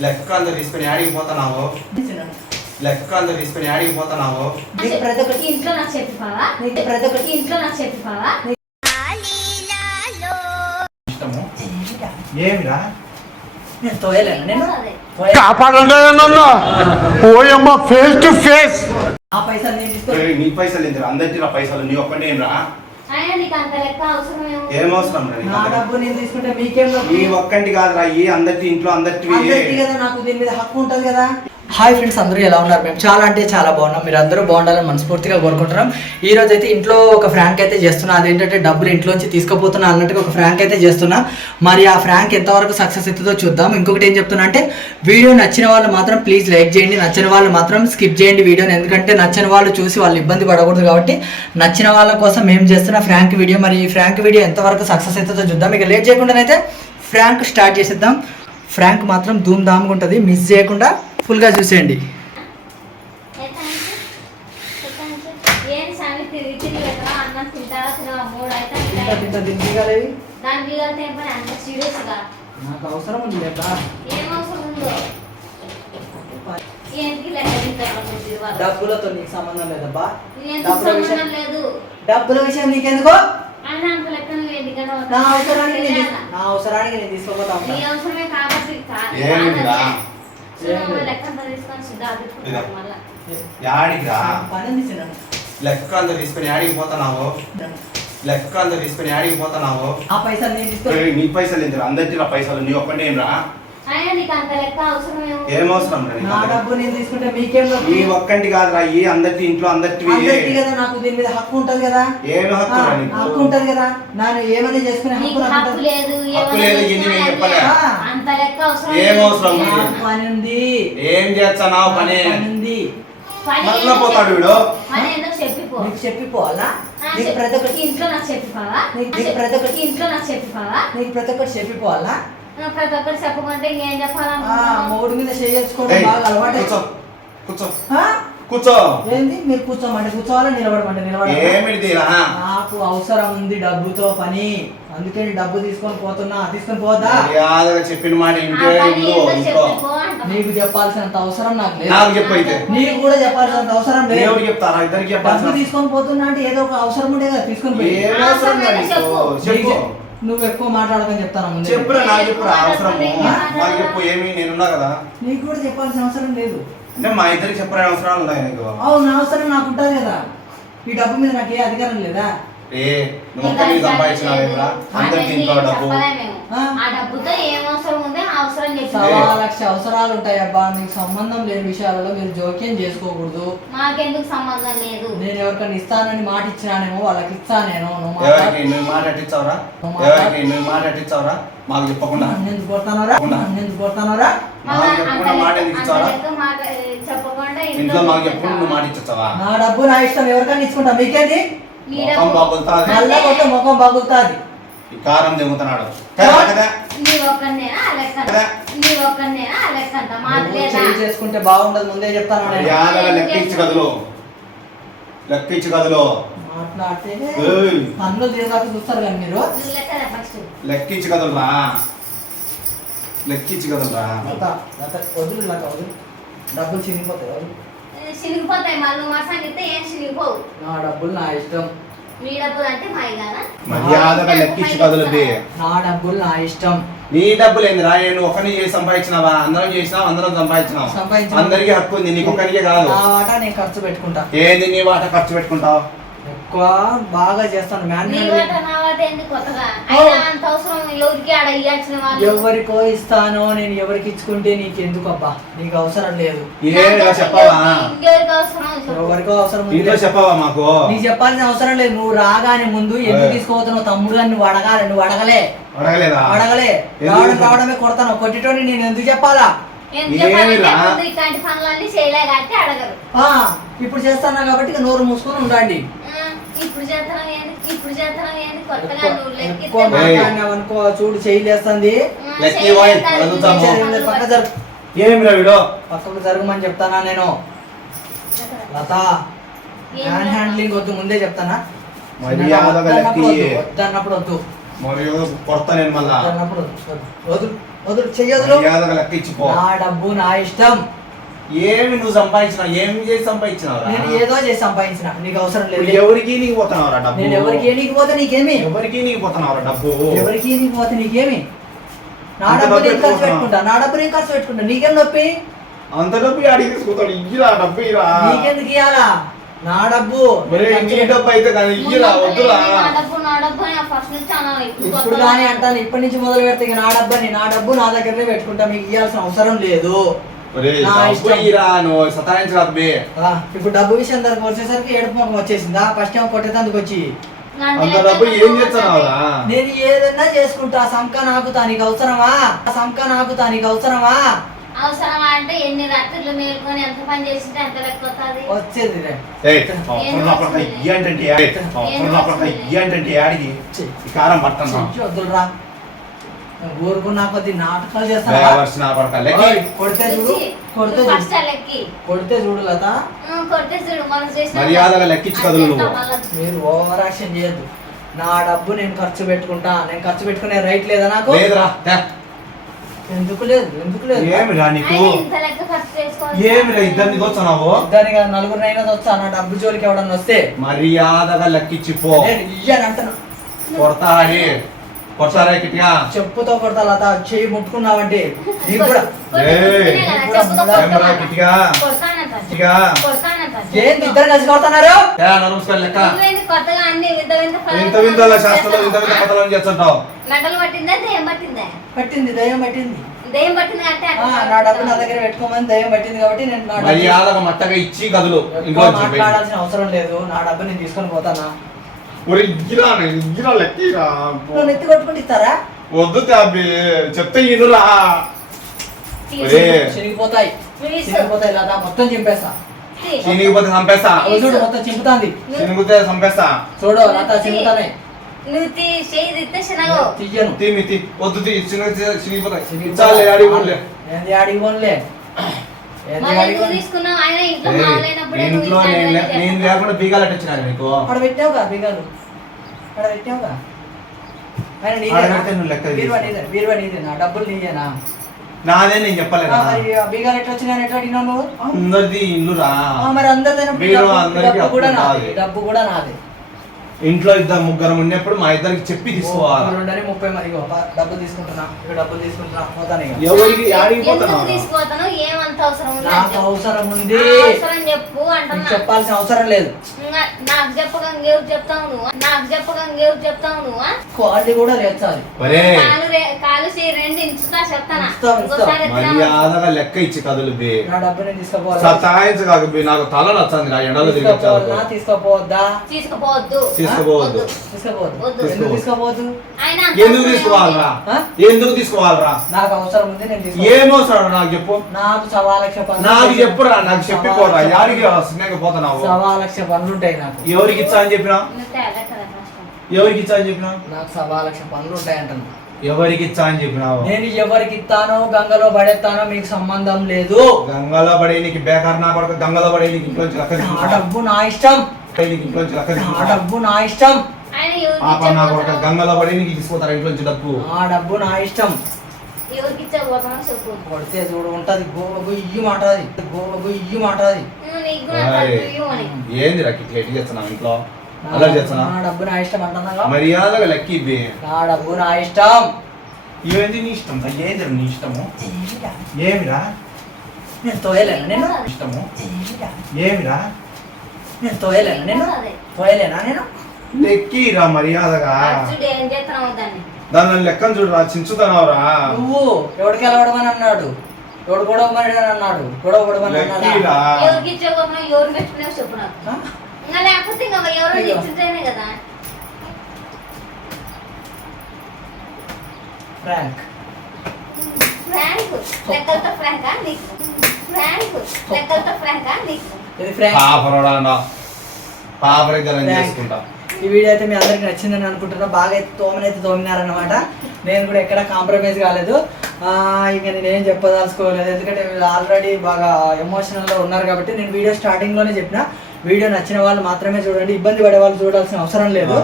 లెక్క అంతా తీసుకుని ఆడికి పోతున్నావు? లెక్క అంతా తీసుకుని ఆడికి పోతున్నావు? నీకు ప్రతి ఒక్కటి ఇంట్లో నాకు చెప్పిపోవా? నీకు ప్రతి ఒక్కటి ఇంట్లో నాకు చెప్పిపోవా? ఇష్టము? ఏమిరా? నేను తోయలేను. నేను అదే. తోయ- కాపాడండి నన్ను. ఓయమ్మ ఫేస్ టు ఫేస్ ఆ పైసలు నేను నీ పైసలు ఏంటిరా అందరికీ పైసలు నీ ఒక్కటే ఏం రా ఏం అవసరం నా? డబ్బు నేను తీసుకుంటే మీకేం? ఈ ఒక్కంటి కాదురా ఈ అందరి ఇంట్లో కదా నాకు దీని మీద హక్కు ఉంటుంది కదా హాయ్ ఫ్రెండ్స్ అందరూ ఎలా ఉన్నారు? మేము చాలా అంటే చాలా బాగున్నాం. మీరు అందరూ బాగుండాలని మనస్ఫూర్తిగా కోరుకుంటున్నాం. ఈ రోజు అయితే ఇంట్లో ఒక ఫ్రాంక్ అయితే చేస్తున్నా. అదేంటంటే డబ్బులు ఇంట్లోంచి తీసుకుపోతున్నా అన్నట్టుగా ఒక ఫ్రాంక్ అయితే చేస్తున్నా. మరి ఆ ఫ్రాంక్ ఎంతవరకు సక్సెస్ అవుతుందో చూద్దాం. ఇంకొకటి ఏం చెప్తున్నా అంటే వీడియో నచ్చిన వాళ్ళు మాత్రం ప్లీజ్ లైక్ చేయండి. నచ్చిన వాళ్ళు మాత్రం స్కిప్ చేయండి వీడియోని. ఎందుకంటే నచ్చిన వాళ్ళు చూసి వాళ్ళు ఇబ్బంది పడకూడదు కాబట్టి నచ్చిన వాళ్ళ కోసం మేము చేస్తున్న ఫ్రాంక్ వీడియో. మరి ఈ ఫ్రాంక్ వీడియో ఎంతవరకు సక్సెస్ అవుతుందో చూద్దాం. ఇక లేట్ చేయకుండానైతే ఫ్రాంక్ స్టార్ట్ చేసేద్దాం. ఫ్రాంక్ మాత్రం ధూమ్ ధామ్గా ఉంటుంది. మిస్ చేయకుండా ఫుల్గా చూసేయండి. నాకు అవసరం ఉంది లేదా ఏం అవసరం ఉందో ఏంటికి లెక్క తింటారా మీరు తిరగాలి? డబ్బులతో నీకు సంబంధం లేదబ్బా డబ్బుల సంబంధం విషయం లేదు డబ్బుల విషయం నీకెందుకు నా అవసరానికి నా అవసరానికి నేను తీసుకోపోతా నీ లేదు. లెక్క అంతా తీసుకొని యాడికి తీసుకుని పోతున్నావు లెక్క అంతా తీసుకుని ఆడికి పోతున్నావు ఆ పైసలు నేను తీసుకో ఏయ్, నీ పైసలు ఏంటిరా అందరికీ రా పైసలు నీ ఒక్కటే రా ఏం అవసరం నా? డబ్బు నేను తీసుకుంటే మీకేం? ఈ ఒక్కంటి కాదురా ఈ అందరి ఇంట్లో అందరివి అందరికీ కదా నాకు దీని మీద హక్కు ఉంటుంది కదా ఏమి హక్కు? హక్కు ఉంటుంది కదా నేను ఏమైనా చేసుకునే హక్కు. లేదు హక్కు లేదు, నేను. చెప్పలే. ఏం. అవసరం ఉంది? నాకు పని ఉంది. ఏం పని? పని ఉంది. మళ్ళా పోతాడు. వీడు. నీకు చెప్పిపోవాలా? నీకు. ప్రతి ఒక్కటి ఇంట్లో నాకు చెప్పిపోవా? నీకు-. ప్రతి ఒక్కటి ఇంట్లో నాకు చెప్పిపోవా? నీకు ప్రతి ఒక్కటి చెప్పిపోవాలా? ప్రతి ఒక్కరు చెప్పమంటే ఇంకేం ఆ, చెప్పాలనుకుంటున్నావు మూడు మీద చేసుకోవడం ఏయ్, బాగా అలవాటు కూర్చో. కూర్చో. ఏంది? మీరు కూర్చోమంటే కూర్చోవాలా? నిలబడమంటే నిలబడాలా? ఏమిటి నాకు అవసరం ఉంది డబ్బుతో పని. అందుకే డబ్బు తీసుకొని పోతున్నా. తీసుకొని పోదా? చెప్పిన మాట. నీకు చెప్పాల్సినంత అవసరం నాకు లేదు. నాకు చెప్పు అయితే. నీకు కూడా చెప్పాల్సినంత అవసరం లేదు. చెప్తారా? ఇద్దరికి డబ్బు చెప్పాల్సిన తీసుకొని పోతున్నా అంటే ఏదో ఒక అవసరం ఉండే కదా తీసుకొని పోయి. అవసరం నువ్వు ఎక్కువ మాట్లాడకని చెప్తాను ముందు? చెప్పురా నాకు చెప్పురా ఆ? నాకు చెప్పు ఏమి నేనున్నా కదా? నీకు కూడా చెప్పాల్సిన అవసరం లేదు. అంటే మా ఇద్దరికి చెప్పరా అవసరాలు ఉన్నాయి నీకు? అవును అవసరం నాకు ఉంటుంది కదా. ఈ డబ్బు మీద నాకు ఏ అధికారం లేదా? ఏ నువ్వు సంపాదించినావేమిరా అందరికి ఇంట్లో డబ్బు. ఆ? డబ్బుతో ఏం అవసరం ఉందో ఆ అవసరం చెప్పి సవా లక్ష అవసరాలు ఉంటాయి అబ్బా. నీకు సంబంధం లేని విషయాలలో మీరు జోక్యం చేసుకోకూడదు. మాకెందుకు సంబంధం లేదు? నేను ఎవరికైనా ఇస్తానని మాట ఇచ్చినానేమో వాళ్ళకి ఇస్తా నేను నువ్వు ఎవరికి. నువ్వు మాట అట్టించావురా? ఎవరికి? నువ్వు మాట అట్టించావురా? మాకు చెప్పకుండా. నన్ను ఎందుకు కొడతానోరా? నన్ను ఎందుకు కొడతానోరా? మాకు చెప్పకుండా మాట ఎందుకు ఇచ్చావా చెప్పకుండా ఇంట్లో మాకు చెప్పుడు నువ్వు మాట ఇచ్చావా నా డబ్బు నా ఇష్టం. ఎవరికైనా ఇచ్చుకుంటా. మీకేంది? మొఖం బాగులుతాది మళ్ళా కొట్ట ముఖం బాగులుతాది ఈ కారం దిగుతున్నాడు కదా కదా? కదా? చేసుకుంటే బాగుండదు ముందే చెప్తాను లెక్కించు గదులు లెక్కించు గదులు మాట్లాడితే తీసాక చూస్తారు మీరు? ఫస్ట్? లెక్కించు గదులురా లెక్కించు లత, వదులు వదులు. డబ్బులు చినిగిపోతాయి వదులు. చినిగిపోతాయి మళ్ళీ నువ్వు మా సంగీత ఏం చినిగిపోవు నా డబ్బులు నా ఇష్టం. నీ డబ్బులు అంటే మాయి కదా? మర్యాదగా లెక్కించు నా డబ్బులు నా ఇష్టం. నీ డబ్బులు ఏంది రా నువ్వు ఒకరిని చేసి సంపాదించినావా? అందరం చేసినావు? అందరం సంపాదించినావు? సంపాదించినాం. అందరికీ హక్కు ఉంది నీకు ఒక్కరికే కాదు. నా వాటా నేను ఖర్చు పెట్టుకుంటా. ఏంది నీ వాట ఖర్చు పెట్టుకుంటావు? ఎక్కువ బాగా చేస్తాను ఎవరికి ఆడ ఇవ్వాల్సిన వాళ్ళు. ఎవరికో ఇస్తానో నేను ఎవరికి ఇచ్చుకుంటే నీకు ఎందుకు అబ్బా నీకు అవసరం లేదు. ఎవరికో అవసరం నీకు చెప్పాల్సిన అవసరం లేదు. నువ్వు రాగానే ముందు ఎందుకు. తీసుకోపోతున్నావు తమ్ముడు అని నువ్వు అడగాలి నువ్వు అడగలే. అడగలే? రావడం రావడమే కొడతాను. కొట్టిటోని నేను ఎందుకు చెప్పాలా? ఇప్పుడు చేస్తానా కాబట్టి నోరు మూసుకొని ఉండండి. అనుకో చూడు చేయలేస్తుంది. ఆ, లెక్కి చేయలేదు? పోయ్, కానీ వదులుతాము. నువ్వు పక్క పనులు జరుగు. ఏమిరా వీడు? పక్కకు జరగమని చెప్తానా నేను. లత. హ్యాండ్? హ్యాండ్లింగ్ వద్దు ముందే చెప్తానా? మర్యాదగా వద్దన్నప్పుడు లెక్కి? వద్దు, కొడతా నేను మళ్ళా. వద్దు, వద్దు. ఇచ్చిపో నా డబ్బు నా ఇష్టం. ఏమి నువ్వు సంపాదించినావు ఏమి చేసి సంపాదించినావురా? నేను ఏదో చేసి సంపాదించిన. నీకు అవసరం లేదు. ఎవరికి నీకు పోతున్నావురా డబ్బు? నేను ఎవరికి నీకు పోతే నీకేమి? ఎవరికి నీకు పోతున్నావురా డబ్బు? ఎవరికి నీకు పోతే నీకేమి? నా డబ్బు డబ్బు నేను ఖర్చు. పెట్టుకుంటా? నా డబ్బు నేను ఖర్చు పెట్టుకుంటా? నీకేం నొప్పి? అంత డబ్బు అడిగి తీసుకుంటాడు ఇయ్యిరా డబ్బు ఇరా నీకెందుకు ఇవ్వాలా నా డబ్బు. నీ డబ్బు అయితే కానీ ఇయ్యిరా వద్దురా. డబ్బు డబ్బు ఇప్పుడు కానీ అంటాను ఇప్పటి నుంచి మొదలు పెడితే ఇక నా డబ్బని నా డబ్బు నా దగ్గరనే పెట్టుకుంటా మీకు ఇవ్వాల్సిన అవసరం లేదు. ఇప్పుడు డబ్బు విషయం దగ్గరకు వచ్చేసరికి ఏడుపు ముఖం వచ్చేసిందా? ఫస్ట్ ఏమో కొట్టేందుకు వచ్చి. అంత నేను ఏదన్నా చేసుకుంటా. సంక నాకు తానికి అవసరమా? సంక నాకు తానికి అవసరమా? అవసరమా అంటే ఎన్ని రాత్రులు మేలుకొని ఎంత పని చేసింటే ఎంత లెక్క వస్తుంది. వచ్చేది ఛీ, ఈ కారం వద్దులురా. ఊరుకున్నా కొద్ది నాటకాలు కొడితే చూడు కొడితే కొడితే చూడు కొడితే మర్యాదగా లెక్కించు కదులు. మీరు ఓవర్ యాక్షన్ చేయొద్దు. నా డబ్బు నేను ఖర్చు పెట్టుకుంటా. నేను ఖర్చు పెట్టుకునే రైట్ లేదా నాకు? లేదురా. ఎందుకు లేదు ఎందుకు లేదు? ఏమిరా నీకు? ఏమిరా ఇద్దరిని కూర్చున్నావు దానికి నలుగురు అయినా వచ్చా నా డబ్బు జోలికి ఎవడన్నా వస్తే? మర్యాదగా లెక్కిచ్చిపో నేను ఇయ్యని అంటున్నా కొడతారని కొడతారా చెప్పుతో కొడతా లత చెయ్యి ముట్టుకున్నావంటే. నీకు కూడా. ఏంటి ఇద్దరు కలిసి కొడుతున్నారు? నమస్కారం లెక్క. కొత్తగా అన్ని వింత వింత శాస్త్రంలో వింత చేస్తుంటావు. పట్టిందా దెయ్యం పట్టిందా? పట్టింది దయ్యం పట్టింది. దెయ్యం పట్టింది అంటే నా డబ్బు నా దగ్గర పెట్టుకోమని దయ్యం పట్టింది కాబట్టి నేను మట్టగా ఇచ్చి ఎక్కువ మాట్లాడాల్సిన అవసరం లేదు. నా డబ్బు నేను తీసుకొని పోతానా? ఒరే ఇయ్యిరా ఇయ్యిరా లెక్కిరా నువ్వు నెత్తి కొట్టుకుంటే ఇస్తారా? వద్దు తాబి చెప్తే ఇనురా. ఒరే. చినిగిపోతాయి. చినిగిపోతాయి లత మొత్తం చింపేస్తా. చినిగిపోతే చంపేస్తా. ఓ చూడు మొత్తం చింపుతాంది. చినిగితే చంపేస్తా. చూడు లత చింపుతానే. నువ్వు తీ చేయి తిత్తే శనగో తీయను. తీ తీ వద్దు తీ చినిగిపోతాయి. చాలే ఏంది ఇంట్లో నేను. లేకుండా బీగాలు వచ్చినాను నీకు అక్కడ పెట్టావుగా బిగాలు? అక్కడ పెట్టావుగా డబ్బులు నాదే నేను చెప్పలేదా బీగాలు ఎట్లా వచ్చినాయని ఎట్లా అడిగినావు నువ్వు? అందరిది ఇల్లురా. ఆ, మరి డబ్బు- కూడా నాది. డబ్బు కూడా నాది. ఇంట్లో ఇద్దరు ముగ్గురు ఉన్నప్పుడు మా ఇద్దరికి చెప్పి తీసుకోవాలి? రెండని ముప్పై మరి డబ్బులు తీసుకుంటున్నా డబ్బులు తీసుకుంటున్నా పోతాను ఇక ఎవరికి తీసుకుపోతాను ఏమంత అవసరం ఉంది? నాకు చెప్పు. అవసరం ఉంది. ఆ, అవసరం చెప్పు నీకు అంటున్నా చెప్పాల్సిన అవసరం లేదు. నాకు చెప్పగా చెప్తావు నువ్వు? నాకు చెప్పగా చెప్తావు నువ్వు? క్వాలిటీ కూడా లేచాలి. కాలు రెండు ఇంచుతా చెప్తానా? మర్యాదగా లెక్క ఇచ్చి కదులు బే. నా డబ్బు నేను తీసుకోపోవాలా. సతాయించు నాకు తల నచ్చింది రా ఎండలో తీసుకోపోవాలా? తిరిగి తీసుకోపోవద్దా? తీసుకుపోవద్దు. తీసుకుపోవద్దు. వద్దు. తీసుకోపోవద్దు వద్దు. ఎందుకు ఎందుకు అవసరం తీసుకోవాలరా? ఎందుకు తీసుకోవాలరా నాకు అవసరం ఉంది నేను తీసుకో ఏమవసరం నాకు చెప్పు నాకు సవా లక్ష పనులు నాకు. చెప్పురా నాకు చెప్పి సవా పోరా లక్ష యాడికి పనులు- సిన్నగా పోతున్నావు సవా లక్ష పనులు ఉంటాయి నాకు ఎవరికి ఇచ్చా అని చెప్పినా. ఎవరికి ఇచ్చా అని చెప్పినా నాకు సవా లక్ష పనులు ఉంటాయి అంటున్నా ఎవరికి ఇచ్చా అని చెప్పినావు నేను ఎవరికి ఇస్తానో గంగలో పడేస్తానో మీకు సంబంధం లేదు గంగలో పడే నీకు బేకార్ నా కొడుకు గంగలో పడే నీకు తీసుకుంటా. డబ్బు నా ఇష్టం నీకు లెక్క నా తీసుకుంటా. డబ్బు నా ఇష్టం. ఆయన ఆ పని నా కొడుకు? గంగలో పడే నీకు తీసుకుంటారా ఇంట్లోంచి డబ్బు. నా డబ్బు నా ఇష్టం. ఎవరికి ఇచ్చకపోతున్నావు చెప్పు. కొడితే చూడు ఉంటది. గోబగు ఇయ్యి మాటది గోబగు ఇయ్యి మాటది నువ్వు నీకు కూడా. ఏంది రా ఇట్లా చేస్తున్నావు ఇంట్లో? అలా చేస్తున్నా నా డబ్బు నా ఇష్టం అంటున్నాగా మర్యాదగా లెక్క ఇవ్వి. నా డబ్బు నా ఇష్టం. ఇవేంది నీ ఇష్టం ఏంది నీ ఇష్టము? ఏమిరా? నేను తోయలేనా నేను ఇష్టము? ఏమిరా? నేను తోయలేనా? నేను అదే. తోయలేనా నేను? లెక్కిరా మర్యాదగా. అర్జుడు ఏం చేస్తున్నావు దాన్ని దాని లెక్కను చూడరా చించుతున్నావురా నువ్వు ఎవడికి వెళ్ళవడమని అన్నాడు? ఎవడు గొడవమని అన్నాడు? గొడవ పడమని అన్నాడా? లెక్కిరా. ఎవరికి ఇచ్చకపోతున్నావు ఎవరు పెట్టుకున్నావు చెప్పు నాకు. ఆ? ఇంకా లేకపోతే ఇంకా ఎవరో ఇదిగో. ఇచ్చింటేనే కదా. ఫ్రాంక్ ఫ్రాంక్ లెక్కలతో ఫ్రాంకా నీకు? ఫ్రాంక్ లెక్కలతో ఫ్రాంకా నీకు? పాపరోడా. చేసుకుంటా. ఈ వీడియో అయితే మీ అందరికి నచ్చిందని అనుకుంటున్నా. బాగా అయితే తోమనైతే తోమినారనమాట నేను కూడా ఎక్కడ కాంప్రమైజ్ కాలేదు. ఇక నేను ఏం చెప్పదలుచుకోలేదు. ఎందుకంటే వీళ్ళు ఆల్రెడీ బాగా ఎమోషనల్గా ఉన్నారు కాబట్టి నేను వీడియో స్టార్టింగ్లోనే చెప్పిన. వీడియో నచ్చిన వాళ్ళు మాత్రమే చూడండి. ఇబ్బంది పడే వాళ్ళు చూడాల్సిన అవసరం లేదు.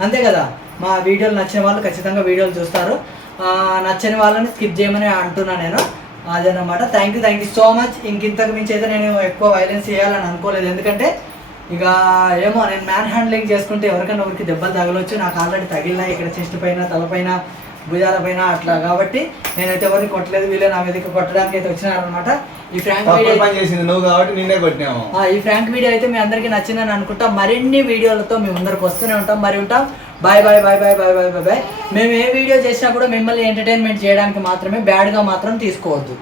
అంతే కదా? మా వీడియోలు నచ్చిన వాళ్ళు ఖచ్చితంగా వీడియోలు చూస్తారు. ఆ, నచ్చని వాళ్ళని స్కిప్ చేయమని అంటున్నా నేను. అదనమాట thank you thank you so much ఇంకింతకు మించి అయితే నేను ఎక్కువ వైలెన్స్ చేయాలని అనుకోలేదు. ఎందుకంటే ఇక ఏమో నేను మ్యాన్ హ్యాండ్లింగ్ చేసుకుంటే ఎవరికైనా ఎవరికి దెబ్బలు తగలవచ్చు నాకు ఆల్రెడీ తగిలినాయి ఇక్కడ చెస్ట్ పైన తలపైన భుజాల పైన అట్లా. కాబట్టి నేనైతే ఎవరిని కొట్టలేదు. వీళ్ళే నా మీదకి కొట్టడానికి అయితే వచ్చినారనమాట ఈ ఫ్రాంక్ వీడియో పని చేసింది నువ్వు కాబట్టి నిన్నే కొట్టినాము. ఆ, ఈ ఫ్రాంక్ వీడియో అయితే మీ అందరికీ నచ్చిందని అనుకుంటా. మరిన్ని వీడియోలతో మేము ముందరకు వస్తూనే ఉంటాం. మరి ఉంటాం. Bye bye bye bye bye bye bye bye మేము ఏ వీడియో చేసినా కూడా మిమ్మల్ని ఎంటర్టైన్మెంట్ చేయడానికి మాత్రమే బ్యాడ్గా మాత్రం తీసుకోవద్దు.